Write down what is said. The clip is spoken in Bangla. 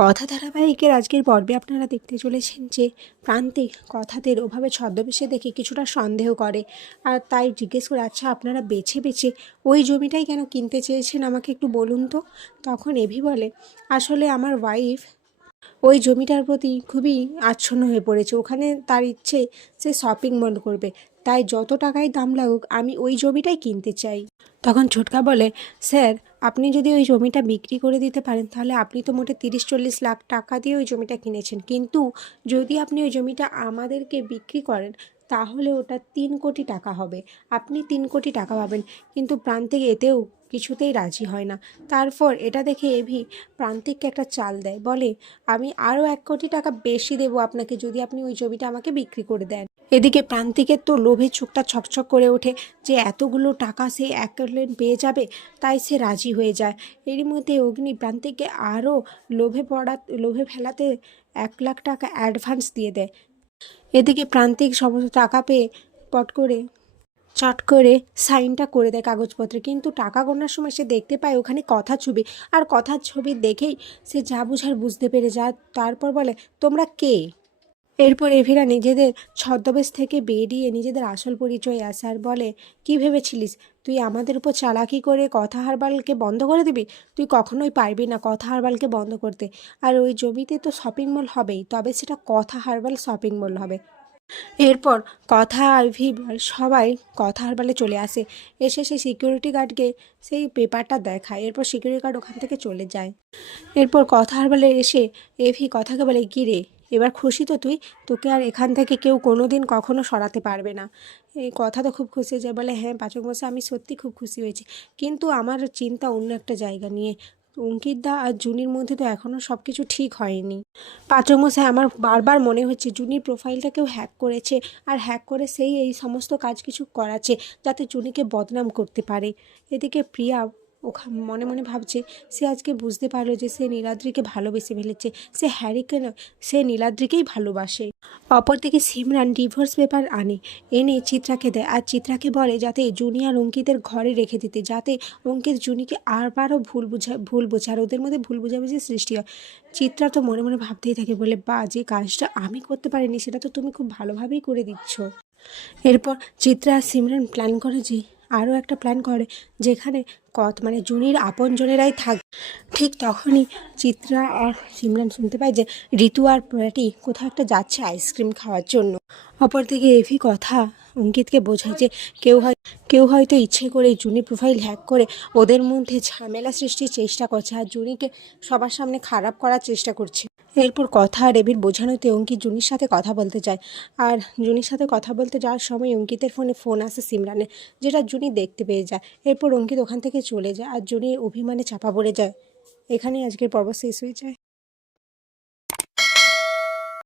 কথা ধারাবাহিকের আজকের পর্বে আপনারা দেখতে চলেছেন যে প্রান্তিক কথাদের ওভাবে ছদ্মবেশে দেখে কিছুটা সন্দেহ করে আর তাই জিজ্ঞেস করে, আচ্ছা আপনারা বেছে বেছে ওই জমিটাই কেন কিনতে চেয়েছেন আমাকে একটু বলুন তো। তখন এভি বলে, আসলে আমার ওয়াইফ ওই জমিটার প্রতি খুবই আচ্ছন্ন হয়ে পড়েছে, ওখানে তার ইচ্ছে সে শপিং মল করবে, তাই যত টাকাই দাম লাগুক আমি ওই জমিটাই কিনতে চাই। তখন ছোটকা বলে, স্যার আপনি যদি ওই জমিটা বিক্রি করে দিতে পারেন তাহলে আপনি তো মোটে 30-40 লাখ টাকা দিয়ে ওই জমিটা কিনেছেন, কিন্তু যদি আপনি ওই জমিটা আমাদেরকে বিক্রি করেন তাহলে ওটা 3 কোটি টাকা হবে, আপনি 3 কোটি টাকা পাবেন। কিন্তু প্রান্তিক এতেও কিছুতেই রাজি হয় না। তারপর এটা দেখে এভি প্রান্তিককে একটা চাল দেয়, বলে আমি আরও 1 কোটি টাকা বেশি দেবো আপনাকে যদি আপনি ওই জমিটা আমাকে বিক্রি করে দেন। এদিকে প্রান্তিকের তো লোভে চোখটা ছকছক করে ওঠে যে এতগুলো টাকা সে একলেন পেয়ে যাবে, তাই সে রাজি হয়ে যায়। এরই মধ্যে অগ্নি প্রান্তিককে আরও লোভে ফেলাতে 1 লাখ টাকা অ্যাডভান্স দিয়ে দেয়। এদিকে প্রান্তিক সমস্ত টাকা পেয়ে চট করে সাইনটা করে দেয় কাগজপত্রে, কিন্তু টাকা গোনার সময় সে দেখতে পায় ওখানে কথার ছবি, আর কথার ছবি দেখেই সে যা বুঝার বুঝতে পেরে যায়। তারপর বলে, তোমরা কে? এরপর এভিরা নিজেদের ছদ্মবেশ থেকে বেরিয়ে নিজেদের আসল পরিচয় আসে আর বলে, কি ভেবেছিলিস তুই আমাদের উপর চালাকি করে কথা হারবালকে বন্ধ করে দিবি? তুই কখনোই পারবি না কথা হারবালকে বন্ধ করতে। আর ওই জমিতে তো শপিং মল হবেই, তবে সেটা কথা হারবাল শপিং মল হবে। এরপর কথা আর সবাই কথা হারবালে চলে আসে, এসে সেই সিকিউরিটি গার্ডকে সেই পেপারটা দেখায়। এরপর সিকিউরিটি গার্ড ওখান থেকে চলে যায়। এরপর কথা হারবালে এসে এভি কথাকে বলে, কী রে এবার খুশি তো তুই? তোকে আর এখান থেকে কেউ কোনো দিন কখনো সরাতে পারবে না। এই কথা তো খুব খুশি হয়ে যায়, বলে হ্যাঁ পাচক মশাই আমি সত্যি খুব খুশি হয়েছি, কিন্তু আমার চিন্তা অন্য একটা জায়গা নিয়ে। অঙ্কিতদা আর জুনির মধ্যে তো এখনও সব কিছু ঠিক হয়নি। পাচক মশাই আমার বারবার মনে হচ্ছে জুনির প্রোফাইলটা কেউ হ্যাক করেছে, আর হ্যাক করে সেই এই সমস্ত কাজ কিছু করাচ্ছে যাতে জুনিকে বদনাম করতে পারে। এদিকে প্রিয়া মনে মনে ভাবছে, সে আজকে বুঝতে পারলো যে সে নীলাদ্রিকে ভালোবেসে ফেলেছে, সে হ্যারিকে নয়, সে নীলাদ্রিকেই ভালোবাসে। অপরদিকে সিমরান ডিভোর্স পেপার এনে চিত্রাকে দেয়, আর চিত্রাকে বলে যাতে জুনি আর অঙ্কিতের ঘরে রেখে দিতে, যাতে অঙ্কিত জুনিকে আরবারও ভুল বোঝে আর ওদের মধ্যে ভুল বোঝাবুঝি সৃষ্টি হয়। চিত্রা তো মনে মনে ভাবতেই থাকে, বলে বা যে কাজটা আমি করতে পারিনি সেটা তো তুমি খুব ভালোভাবেই করে দিচ্ছ। এরপর চিত্রা আর সিমরান প্ল্যান করে যে আরও একটা প্ল্যান করে যেখানে জুনির আপনজনেরাই থাক। ঠিক তখনই চিত্রা আর সিমরান শুনতে পায় যে ঋতু আর প্রাটি কোথাও একটা যাচ্ছে আইসক্রিম খাওয়ার জন্য। অপরদিকে এভি কথা অঙ্কিতকে বোঝায় যে কেউ হয়তো ইচ্ছে করে জুনি প্রোফাইল হ্যাক করে ওদের মধ্যে ঝামেলা সৃষ্টির চেষ্টা করছে আর জুনিকে সবার সামনে খারাপ করার চেষ্টা করছে। এরপর কথা আর এভির বোঝানোতে অঙ্কিত জুনির সাথে কথা বলতে যায়, আর জুনির সাথে কথা বলতে যাওয়ার সময় অঙ্কিতের ফোন আসে সিমরানের, যেটা জুনি দেখতে পেয়ে যায়। এরপর অঙ্কিত ওখান থেকে চলে যায় আর জুনি অভিমানে চাপা পড়ে যায়। এখানেই আজকের পর্ব শেষ হয়ে যায়।